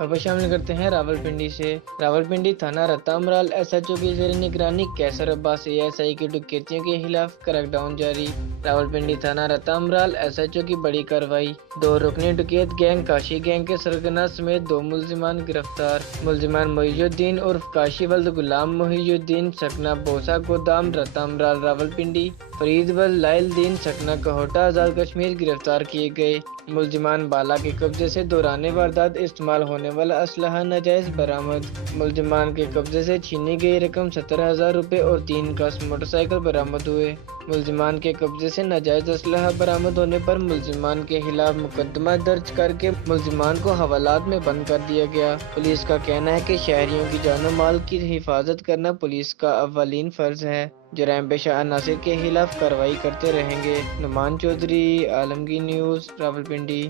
खबर शामिल करते हैं रावलपिंडी से। रावलपिंडी थाना रत्तामराल एसएचओ की जेर निगरानी कैसर अब्बास एएसआई की डकैतियों के खिलाफ क्रैकडाउन जारी। रावलपिंडी थाना रत्तामराल एसएचओ की बड़ी कार्रवाई। 2 रुकनी डकैत गैंग काशी गैंग के सरगना समेत 2 मुलजिमान गिरफ्तार। मुलजिमान मोहियुद्दीन उर्फ काशी वल्द गुलाम मोहियुद्दीन सकना बोसा गोदाम रत्तामराल रावलपिंडी, फरीद वल्द लाइल दीन सकना कहोटा आजाद कश्मीर गिरफ्तार किए गए। मुलजिमान बाला के कब्जे से दौरान वारदात इस्तेमाल होने वाला असलहा नाजायज बरामद। मुलजिमान के कब्जे से छीनी गई रकम 70,000 रुपए और 3 कस मोटरसाइकिल बरामद हुए। मुलजिमान के कब्जे से नाजायज असलहा बरामद होने पर मुलजिमान के खिलाफ मुकदमा दर्ज करके मुलजिमान को हवालात में बंद कर दिया गया। पुलिस का कहना है कि शहरियों की जानो माल की हिफाजत करना पुलिस का अव्वलीन फर्ज है। जराइम पेशा अनासिर के खिलाफ कार्रवाई करते रहेंगे। नुमान चौधरी, आलमगीर न्यूज़, रावलपिंडी।